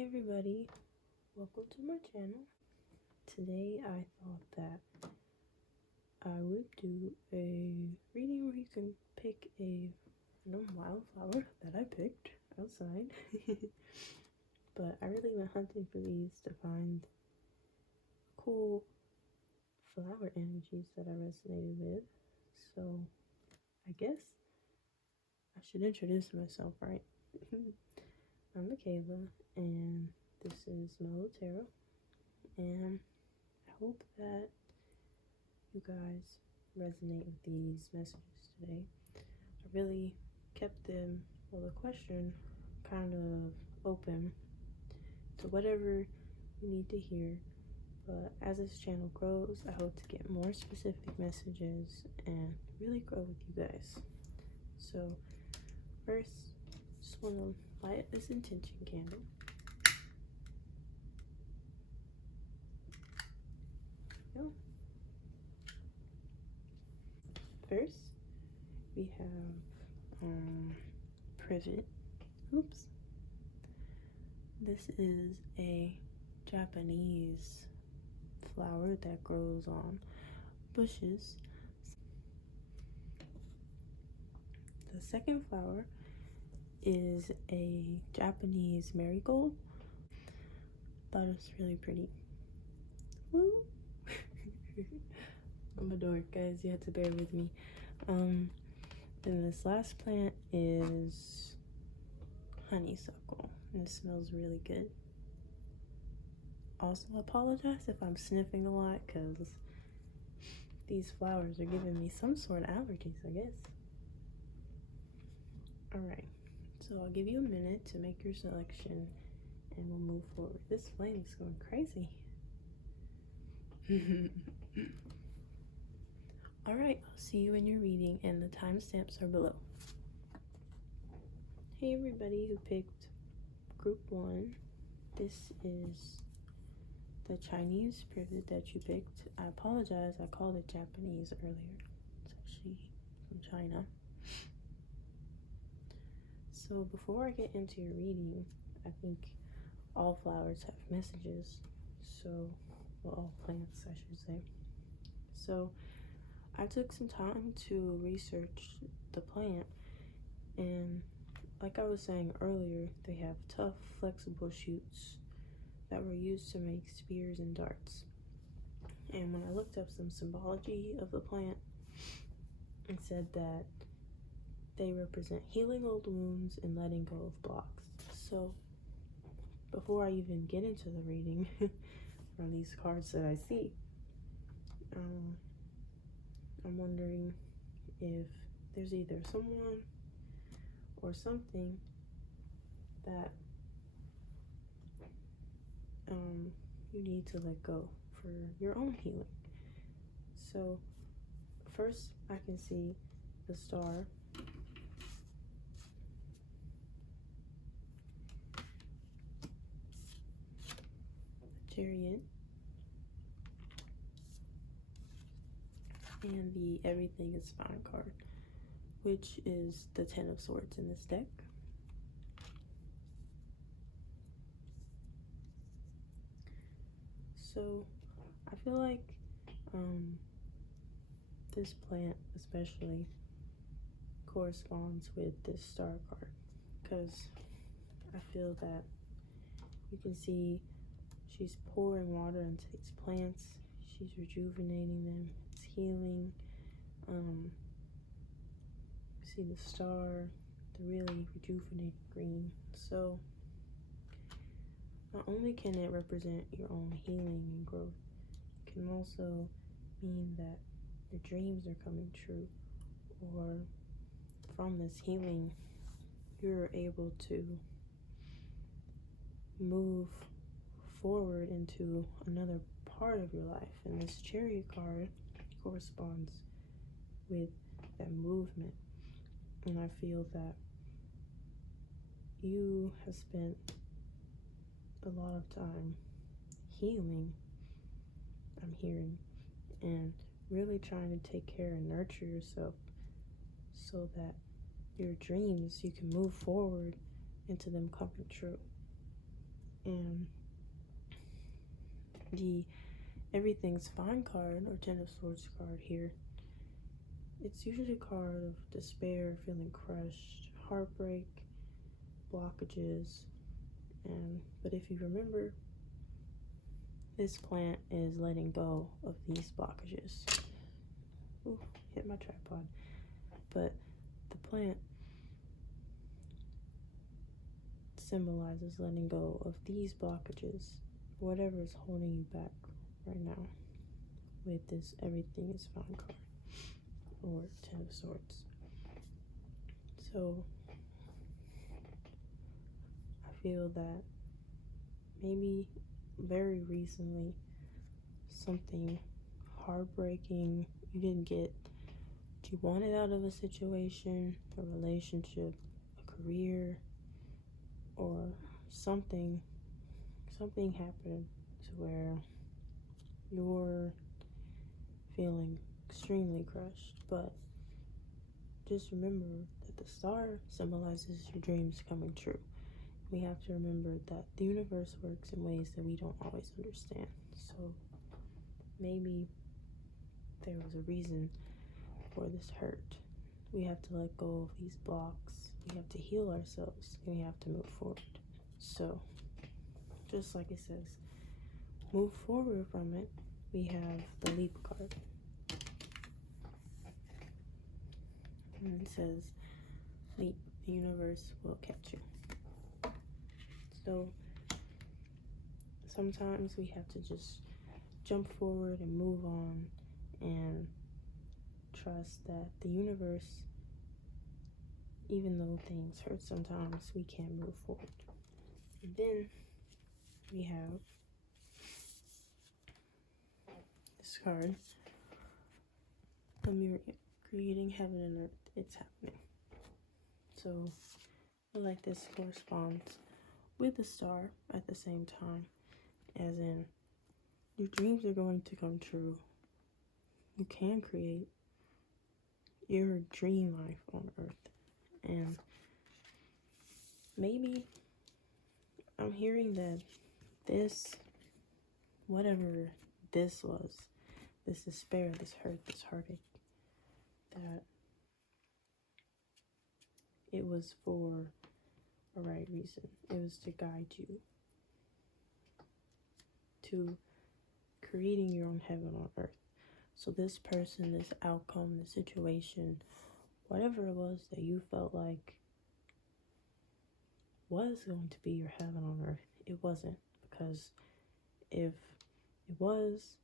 Hey everybody, welcome to my channel. Today I thought that I would do a reading where you can pick a random wildflower that I picked outside. But I really went hunting for these to find cool flower energies that I resonated with. So I guess I should introduce myself, right? I'm Michaela, and this is Mellow, and I hope that you guys resonate with these messages today. I really kept them, well, the question kind of open to whatever you need to hear, but as this channel grows, I hope to get more specific messages and really grow with you guys. So first, just want to light this intention candle. First, we have Privot. Oops. This is a Japanese flower that grows on bushes. The second flower is a Japanese Marigold. Thought it was really pretty. Woo! I'm a dork, guys. You have to bear with me. Then this last plant is Honeysuckle, and it smells really good. Also, I apologize if I'm sniffing a lot because these flowers are giving me some sort of allergies, I guess. Alright, so I'll give you a minute to make your selection and we'll move forward. This flame is going crazy. Alright, I'll see you in your reading, and the timestamps are below. Hey everybody who picked group 1. This is the Chinese Privot that you picked. I apologize, I called it Japanese earlier. It's actually from China. So before I get into your reading, I think all flowers have messages. So, well, all plants, I should say. So I took some time to research the plant, and like I was saying earlier, they have tough, flexible shoots that were used to make spears and darts. And when I looked up some symbology of the plant, it said that they represent healing old wounds and letting go of blocks. So before I even get into the reading from these cards that I see, I'm wondering if there's either someone or something that you need to let go for your own healing. So first, I can see the Star, the Chariot, and the Everything is Fine card, which is the 10 of Swords in this deck. So I feel like this plant especially corresponds with this Star card, because I feel that you can see she's pouring water into these plants. She's rejuvenating them. It's healing. See the star, the really rejuvenating green. So not only can it represent your own healing and growth, it can also mean that your dreams are coming true, or from this healing, you're able to move forward into another part of your life. And this Chariot card corresponds with that movement. And I feel that you have spent a lot of time healing, I'm hearing, and really trying to take care and nurture yourself so that your dreams, you can move forward into them coming true. And the Everything's Fine card, or Ten of Swords card here, it's usually a card of despair, feeling crushed, heartbreak, blockages. But if you remember, this plant is letting go of these blockages. Ooh, hit my tripod. But the plant symbolizes letting go of these blockages, whatever is holding you back right now with this Everything is Fine card, or Ten of Swords. So I feel that maybe very recently something heartbreaking, you didn't get what you wanted out of a situation, a relationship, a career, or something happened to where you're feeling extremely crushed. But just remember that the star symbolizes your dreams coming true. We have to remember that the universe works in ways that we don't always understand. So maybe there was a reason for this hurt. We have to let go of these blocks. We have to heal ourselves, and we have to move forward. So just like it says, move forward from it. We have the Leap card. And it says, leap, the universe will catch you. So sometimes we have to just jump forward and move on and trust that the universe, even though things hurt sometimes, we can move forward. And then we have this card, the mirror, creating heaven and earth. It's happening. So I feel like this corresponds with the star at the same time, as in your dreams are going to come true. You can create your dream life on earth. And maybe I'm hearing that this, whatever this was, this despair, this hurt, this heartache, that it was for a right reason. It was to guide you to creating your own heaven on earth. So this person, this outcome, this situation, whatever it was that you felt like was going to be your heaven on earth, it wasn't. Because if it was,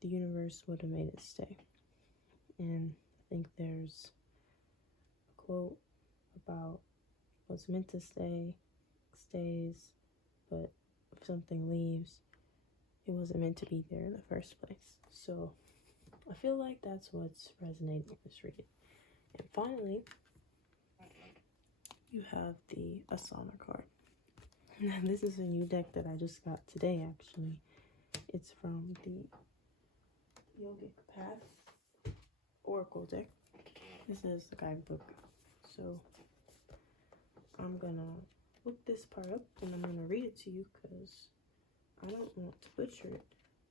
the universe would have made it stay. And I think there's a quote about what's meant to stay stays, but if something leaves, it wasn't meant to be there in the first place. So I feel like that's what's resonating with this reading. And finally, you have the Asana card. Now, this is a new deck that I just got today, actually. It's from the Yogic Path Oracle deck. This is the guidebook. So I'm gonna look this part up and I'm gonna read it to you because I don't want to butcher it.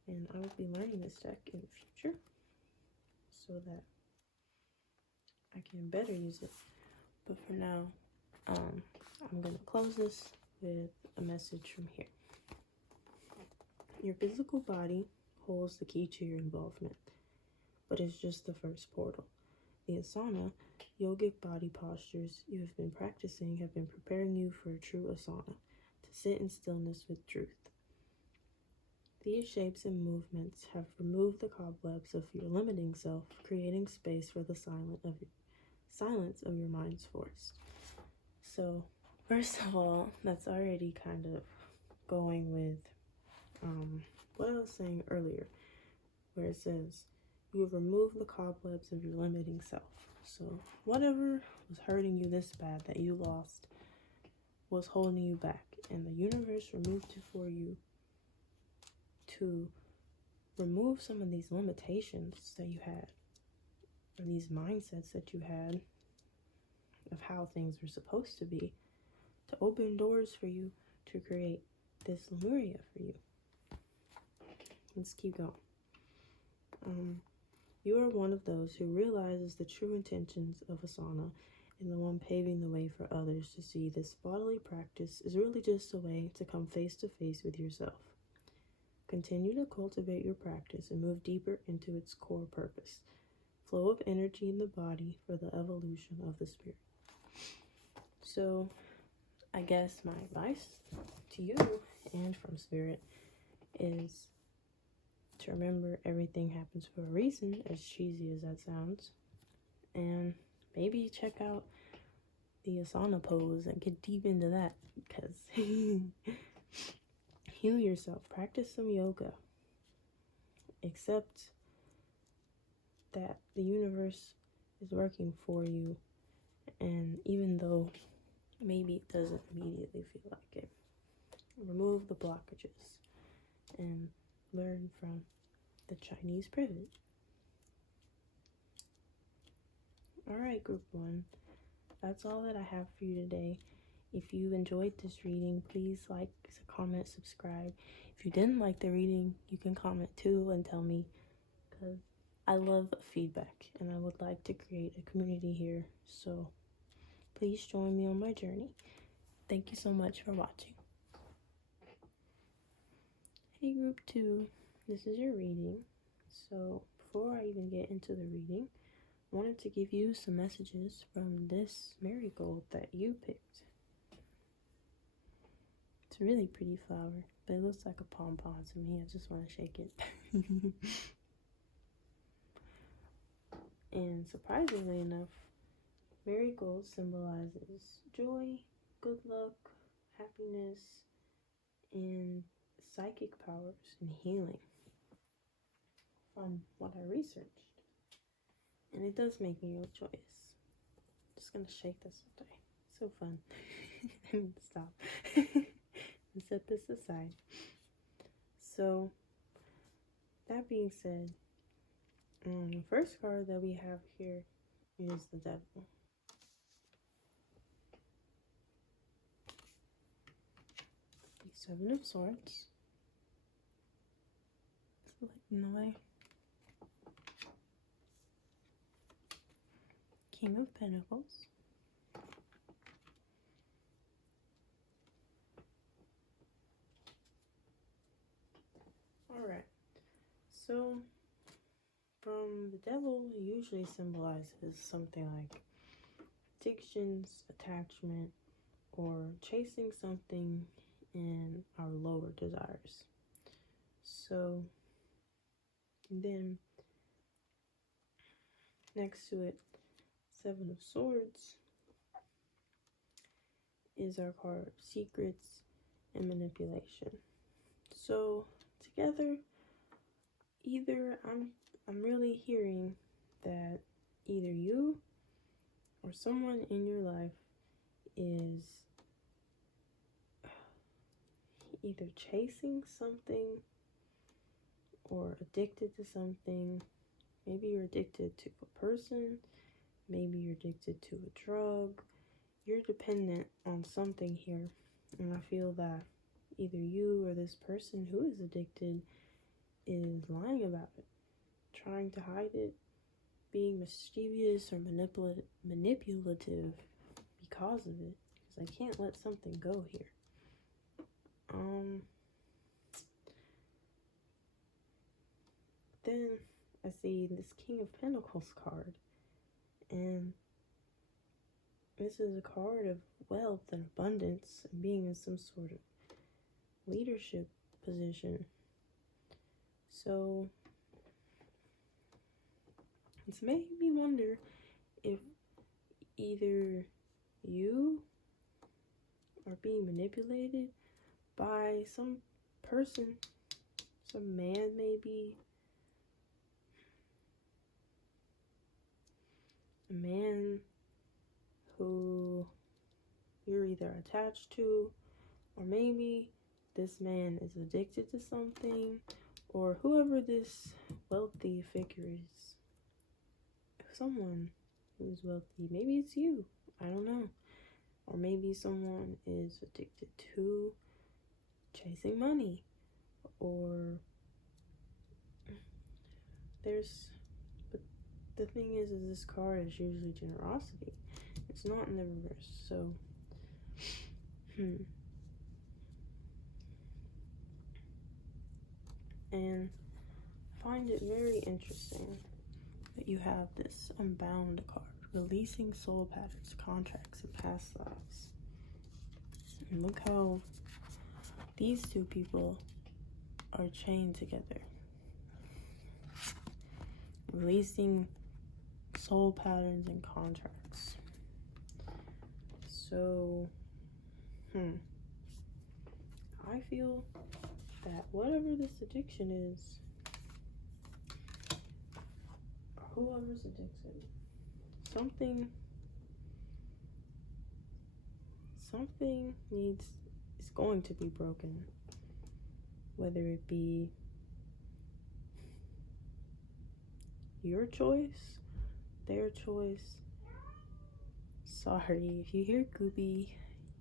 And I will be learning this deck in the future so that I can better use it. But for now, I'm going to close this with a message from here. Your physical body holds the key to your involvement, but it's just the first portal. The asana, yogic body postures you have been practicing, have been preparing you for a true asana, to sit in stillness with truth. These shapes and movements have removed the cobwebs of your limiting self, creating space for the silence of your mind's forest. So, first of all, that's already kind of going with what I was saying earlier, where it says, you have removed the cobwebs of your limiting self. So, whatever was hurting you this bad that you lost was holding you back, and the universe removed it for you to remove some of these limitations that you had, or these mindsets that you had of how things were supposed to be, to open doors for you to create this Lemuria for you. Let's keep going. You are one of those who realizes the true intentions of asana and the one paving the way for others to see this bodily practice is really just a way to come face to face with yourself. Continue to cultivate your practice and move deeper into its core purpose, flow of energy in the body for the evolution of the spirit. So, I guess my advice to you and from spirit is to remember everything happens for a reason, as cheesy as that sounds, and maybe check out the asana pose and get deep into that, because heal yourself, practice some yoga, accept that the universe is working for you, and even though maybe it doesn't immediately feel like it, remove the blockages and learn from the Chinese Privot. Alright, group 1, that's all that I have for you today. If you enjoyed this reading, please like, comment, subscribe. If you didn't like the reading, you can comment too and tell me, because I love feedback and I would like to create a community here. So please join me on my journey. Thank you so much for watching. Hey group 2, this is your reading. So before I even get into the reading, I wanted to give you some messages from this marigold that you picked. It's a really pretty flower, but it looks like a pom-pom to me. I just want to shake it. And surprisingly enough, marigold symbolizes joy, good luck, happiness, and psychic powers and healing from what I researched. And it does make me real joyous. I'm just gonna shake this all day. So fun. I need to stop and set this aside. So, that being said, the first card that we have here is the Devil. The Seven of Swords. It's light in the way. King of Pentacles. Alright, so from the Devil usually symbolizes something like addictions, attachment, or chasing something in our lower desires. So then next to it, Seven of Swords is our card Secrets and Manipulation. So together, either I'm really hearing that either you or someone in your life is either chasing something or addicted to something. Maybe you're addicted to a person, maybe you're addicted to a drug. You're dependent on something here, and I feel that either you or this person who is addicted is lying about it, trying to hide it, being mischievous or manipulative because of it, because I can't let something go here. Then I see this King of Pentacles card, and this is a card of wealth and abundance and being in some sort of leadership position. So it's made me wonder if either you are being manipulated by some person, some man maybe, a man who you're either attached to, or maybe this man is addicted to something, or whoever this wealthy figure is, someone who's wealthy. Maybe it's you, I don't know. Or maybe someone is addicted to chasing money, or but the thing is this card is usually generosity. It's not in the reverse, so and I find it very interesting that you have this Unbound card, releasing soul patterns, contracts, and past lives. And look how these two people are chained together. Releasing soul patterns and contracts. So, I feel that whatever this addiction is, or whoever's addicted, something is going to be broken. Whether it be your choice, their choice. Sorry if you hear Goopy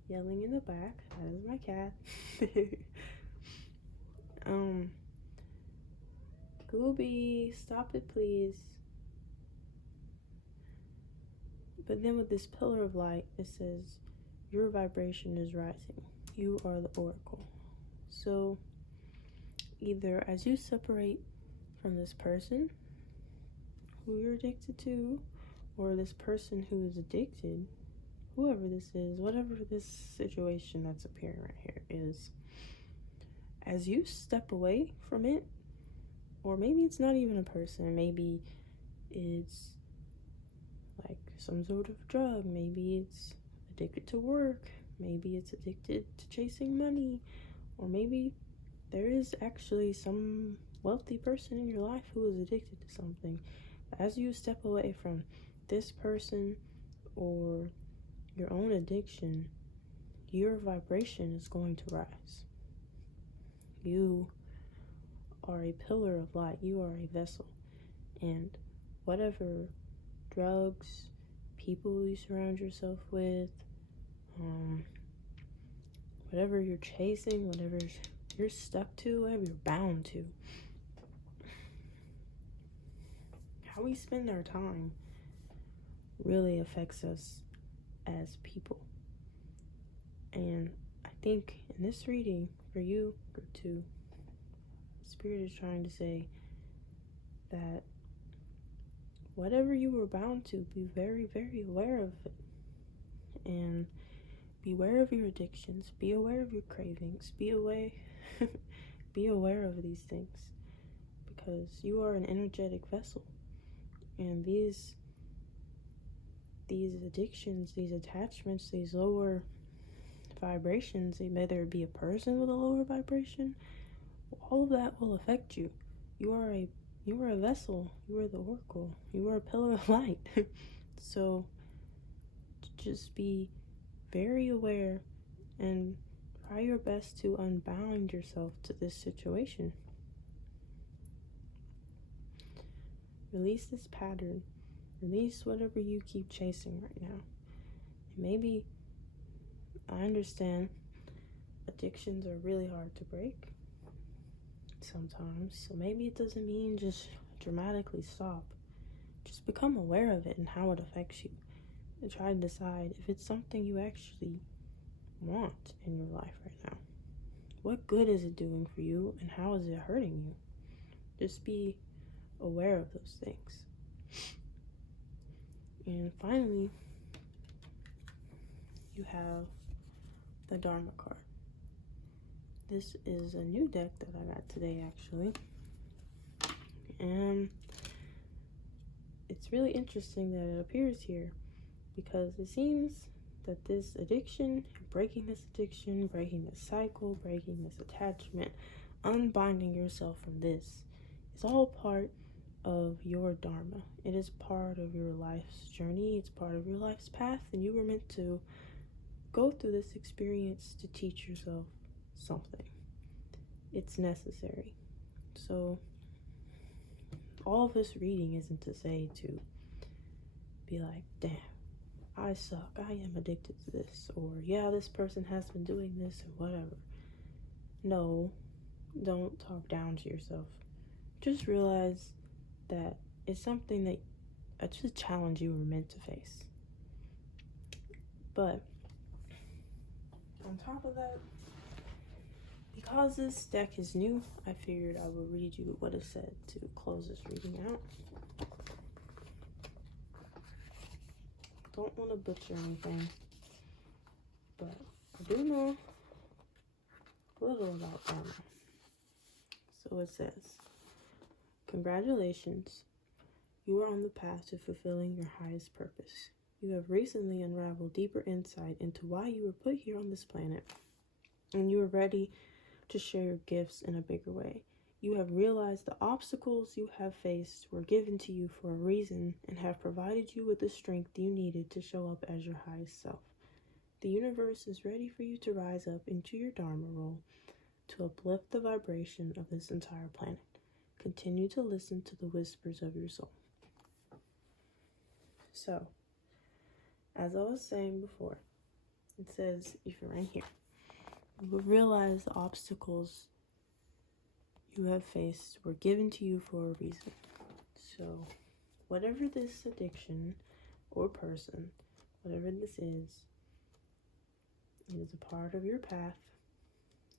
yelling in the back. That is my cat. Gooby, stop it, please. But then with this pillar of light, it says, your vibration is rising. You are the oracle. So, either as you separate from this person who you're addicted to, or this person who is addicted, whoever this is, whatever this situation that's appearing right here is, as you step away from it, or maybe it's not even a person, maybe it's like some sort of drug, maybe it's addicted to work, maybe it's addicted to chasing money, or maybe there is actually some wealthy person in your life who is addicted to something. As you step away from this person or your own addiction, your vibration is going to rise. You are a pillar of light. You are a vessel. And whatever drugs, people you surround yourself with, whatever you're chasing, whatever you're stuck to, whatever you're bound to, how we spend our time really affects us as people. And I think in this reading, for you, group 2, Spirit is trying to say that whatever you were bound to, be very, very aware of it. And be aware of your addictions. Be aware of your cravings. Be aware of these things. Because you are an energetic vessel. And these addictions, these attachments, these lower vibrations, whether it be a person with a lower vibration, all of that will affect you. You are a vessel. You are the oracle. You are a pillar of light. So just be very aware and try your best to unbound yourself to this situation. Release this pattern. Release whatever you keep chasing right now. And maybe, I understand addictions are really hard to break sometimes. So maybe it doesn't mean just dramatically stop. Just become aware of it and how it affects you. And try to decide if it's something you actually want in your life right now. What good is it doing for you and how is it hurting you? Just be aware of those things. And finally, you have the Dharma card. This is a new deck that I got today, actually. And it's really interesting that it appears here because it seems that this addiction, breaking this addiction, breaking this cycle, breaking this attachment, unbinding yourself from this is all part of your Dharma. It is part of your life's journey. It's part of your life's path, and you were meant to go through this experience to teach yourself something. It's necessary. So all of this reading isn't to say to be like, damn, I suck, I am addicted to this, or yeah, this person has been doing this, or whatever. no, don't talk down to yourself. Just realize that it's something that it's a challenge you were meant to face. But on top of that, because this deck is new, I figured I would read you what it said to close this reading out. Don't want to butcher anything, but I do know a little about karma. So it says, congratulations, you are on the path to fulfilling your highest purpose. You have recently unraveled deeper insight into why you were put here on this planet, and you are ready to share your gifts in a bigger way. You have realized the obstacles you have faced were given to you for a reason and have provided you with the strength you needed to show up as your highest self. The universe is ready for you to rise up into your Dharma role to uplift the vibration of this entire planet. Continue to listen to the whispers of your soul. So, as I was saying before, it says, if you're in here, you will realize the obstacles you have faced were given to you for a reason. So, whatever this addiction or person, whatever this is, it is a part of your path.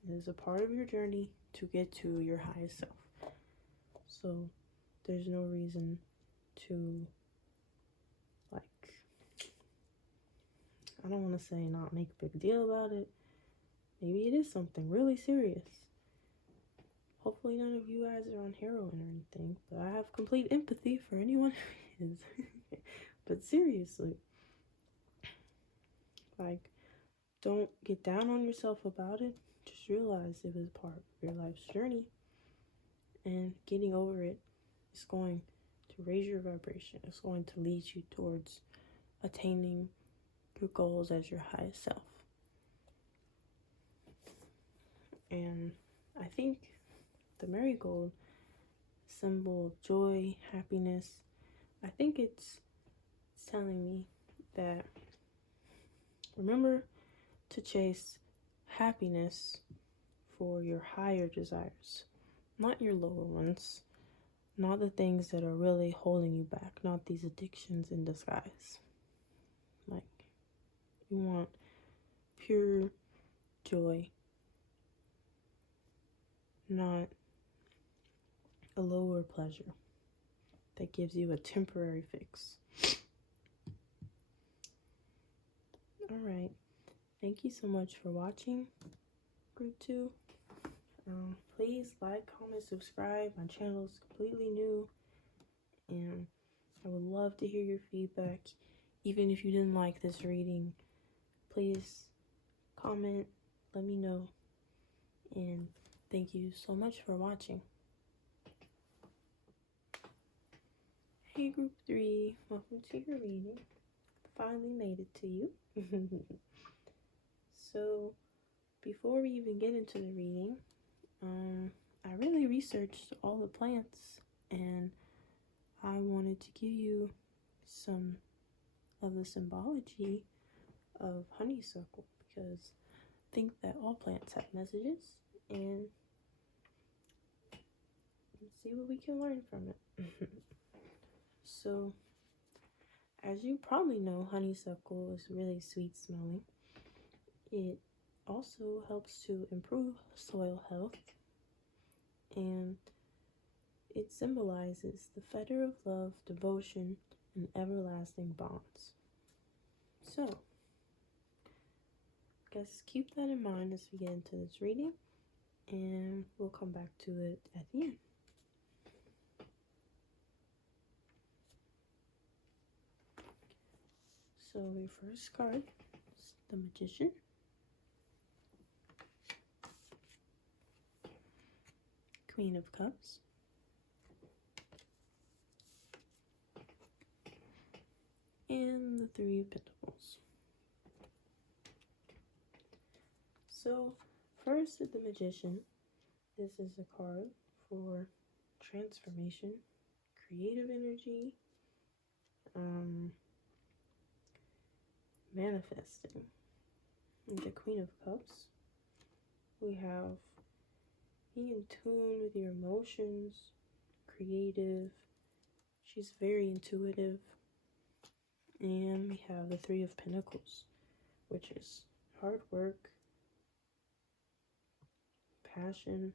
It is a part of your journey to get to your highest self. So, there's no reason to, I don't want to say not make a big deal about it. Maybe it is something really serious. Hopefully none of you guys are on heroin or anything, but I have complete empathy for anyone who is. But seriously, don't get down on yourself about it. Just realize it was part of your life's journey, and getting over it is going to raise your vibration. It's going to lead you towards attaining your goals as your highest self. And I think the marigold, symbol of joy, happiness, I think it's telling me that remember to chase happiness for your higher desires, not your lower ones, not the things that are really holding you back, not these addictions in disguise. You want pure joy, not a lower pleasure that gives you a temporary fix. Alright, thank you so much for watching Group 2. Please like, comment, subscribe. My channel is completely new, and I would love to hear your feedback. Even if you didn't like this reading, please comment, let me know, and thank you so much for watching. Hey Group 3, welcome to your reading. Finally made it to you. So, before we even get into the reading, I really researched all the plants, and I wanted to give you some of the symbology of honeysuckle, because I think that all plants have messages, and let's see what we can learn from it. So, as you probably know, honeysuckle is really sweet smelling. It also helps to improve soil health, and it symbolizes the fetter of love, devotion, and everlasting bonds. So, guys, keep that in mind as we get into this reading, and we'll come back to it at the end. So your first card is the Magician. Queen of Cups. And the Three of Pentacles. So first with the Magician, this is a card for transformation, creative energy, manifesting. And the Queen of Cups, we have be in tune with your emotions, creative. She's very intuitive. And we have the Three of Pentacles, which is hard work, passion,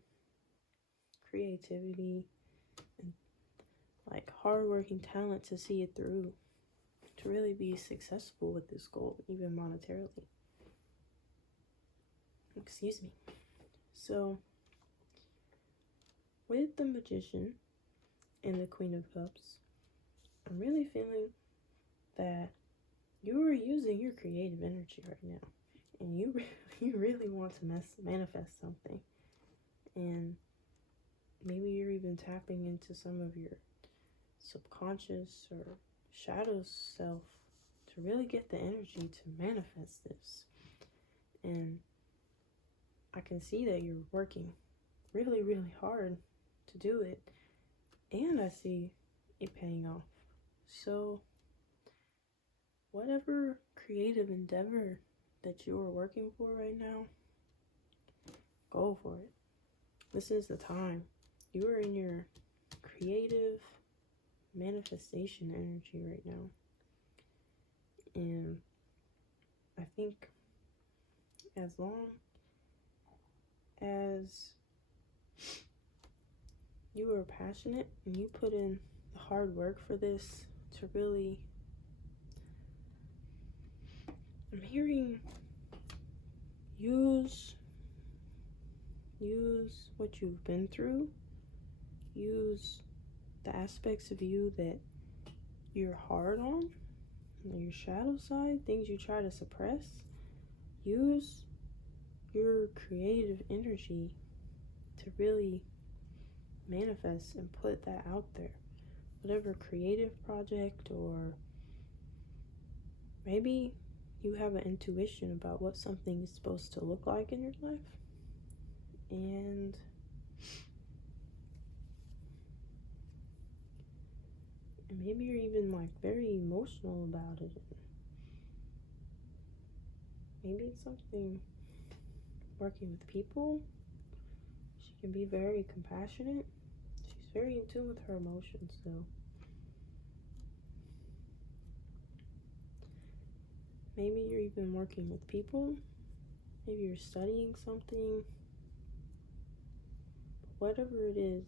creativity, and like hard-working talent to see it through, to really be successful with this goal, even monetarily. Excuse me. So, with the Magician and the Queen of Cups, I'm really feeling that you are using your creative energy right now, and you really want to manifest something, and maybe you're even tapping into some of your subconscious or shadow self to really get the energy to manifest this. And I can see that you're working really, really hard to do it, and I see it paying off. So whatever creative endeavor that you are working for right now, go for it. This is the time. You are in your creative manifestation energy right now. And I think as long as you are passionate and you put in the hard work for this to really, I'm hearing use what you've been through, use the aspects of you that you're hard on, your shadow side, things you try to suppress. Use your creative energy to really manifest and put that out there. Whatever creative project, or maybe you have an intuition about what something is supposed to look like in your life, and maybe you're even like very emotional about it. Maybe it's something working with people. She can be very compassionate. She's very in tune with her emotions, so maybe you're even working with people. Maybe you're studying something. Whatever it is,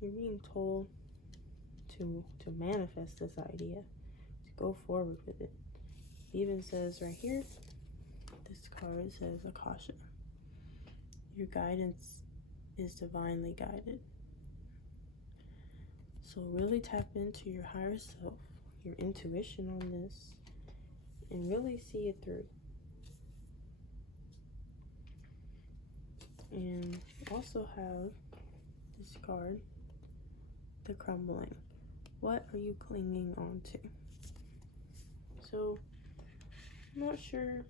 you're being told to manifest this idea, to go forward with it. It even says right here, this card says Akasha. Your guidance is divinely guided. So really tap into your higher self, your intuition on this, and really see it through. And also have this card, the Crumbling. What are you clinging on to? So I'm not sure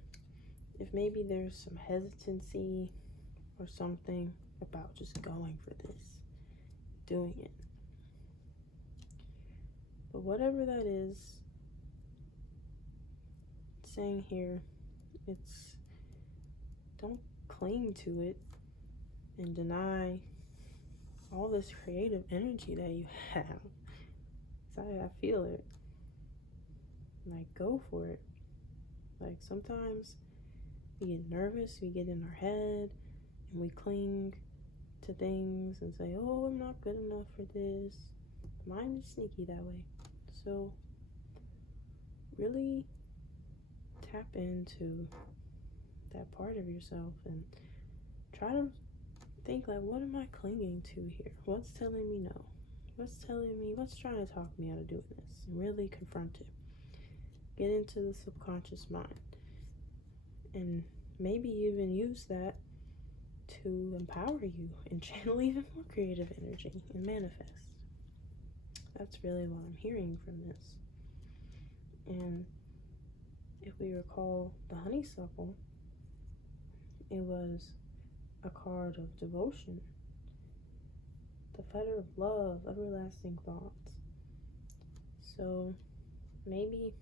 if maybe there's some hesitancy or something about just going for this, doing it. But whatever that is, it's saying here, it's don't cling to it and deny all this creative energy that you have. I feel it. Like, go for it. Like, sometimes we get nervous, we get in our head, and we cling to things and say, oh, I'm not good enough for this. Mind is sneaky that way. So really tap into that part of yourself and try to think, like, what am I clinging to here? What's telling me no? What's trying to talk me out of doing this? And really confront it. Get into the subconscious mind. And maybe even use that to empower you and channel even more creative energy and manifest. That's really what I'm hearing from this. And if we recall the Honeysuckle, it was a card of devotion, the fetter of love, everlasting thoughts. So maybe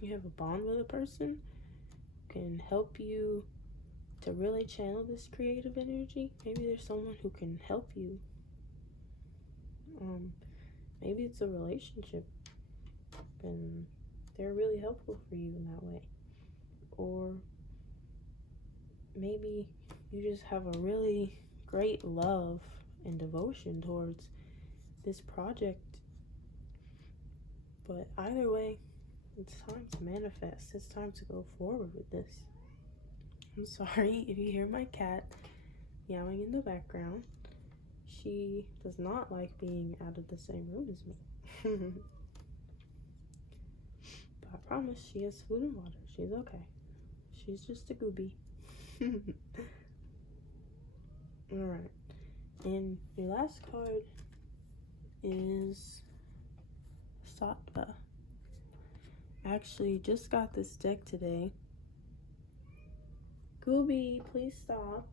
you have a bond with a person who can help you to really channel this creative energy, maybe there's someone who can help you. Maybe it's a relationship and they're really helpful for you in that way. Or maybe you just have a really great love and devotion towards this project. But either way, it's time to manifest. It's time to go forward with this. I'm sorry if you hear my cat meowing in the background. She does not like being out of the same room as me. But I promise she has food and water. She's okay. She's just a gooby. Alright. And your last card is Sattva. I actually just got this deck today. Gooby, please stop.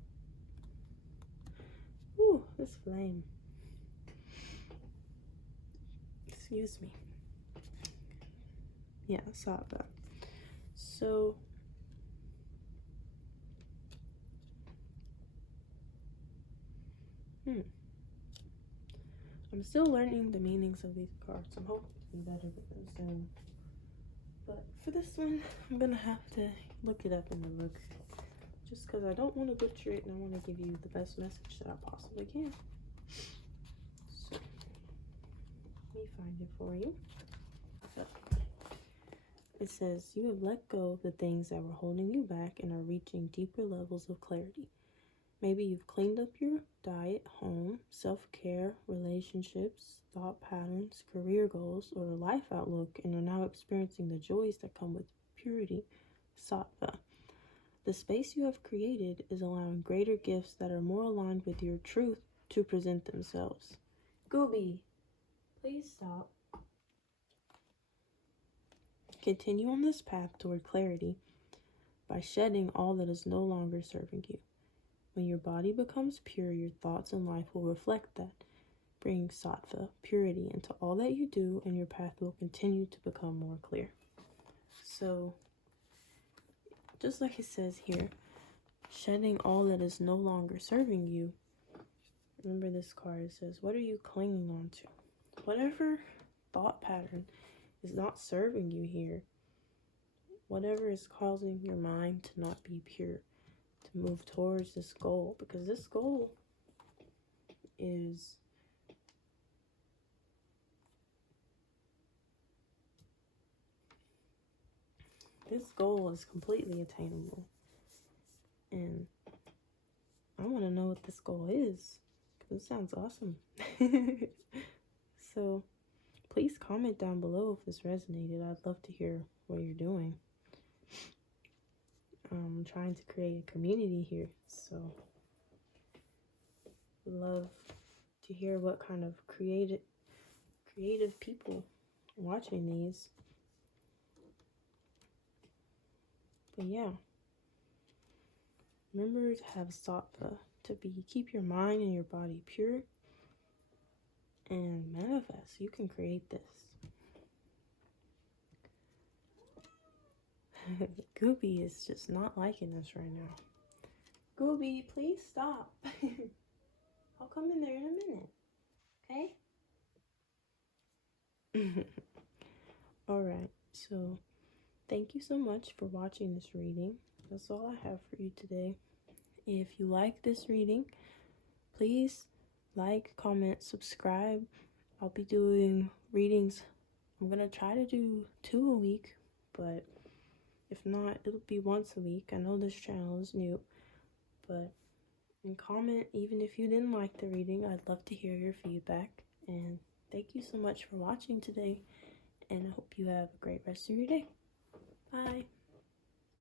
Ooh, this flame. Excuse me. Yeah, Sattva. So, I'm still learning the meanings of these cards. I'm hoping to be better with them soon. But for this one, I'm gonna have to look it up in the book. Just because I don't want to butcher it and I want to give you the best message that I possibly can. So, let me find it for you. It says, you have let go of the things that were holding you back and are reaching deeper levels of clarity. Maybe you've cleaned up your diet, home, self-care, relationships, thought patterns, career goals, or life outlook, and you're now experiencing the joys that come with purity, Sattva. The space you have created is allowing greater gifts that are more aligned with your truth to present themselves. Gooby, please stop. Continue on this path toward clarity by shedding all that is no longer serving you. When your body becomes pure, your thoughts and life will reflect that, bringing Sattva, purity, into all that you do, and your path will continue to become more clear. So, just like it says here, shedding all that is no longer serving you. Remember this card, it says, what are you clinging on to? Whatever thought pattern is not serving you here, whatever is causing your mind to not be pure, to move towards this goal, because this goal is completely attainable, and I want to know what this goal is, because it sounds awesome. So please comment down below if this resonated. I'd love to hear what you're doing. I'm trying to create a community here, so I'd love to hear what kind of creative people are watching these. But yeah, remember to have Sattva, keep your mind and your body pure, and manifest. You can create this. Gooby is just not liking this right now. Gooby, please stop. I'll come in there in a minute, okay? Alright, so thank you so much for watching this reading. That's all I have for you today. If you like this reading, please like, comment, subscribe. I'll be doing readings. I'm going to try to do 2 a week, but if not, it'll be once a week. I know this channel is new, but comment even if you didn't like the reading. I'd love to hear your feedback. And thank you so much for watching today, and I hope you have a great rest of your day. Bye.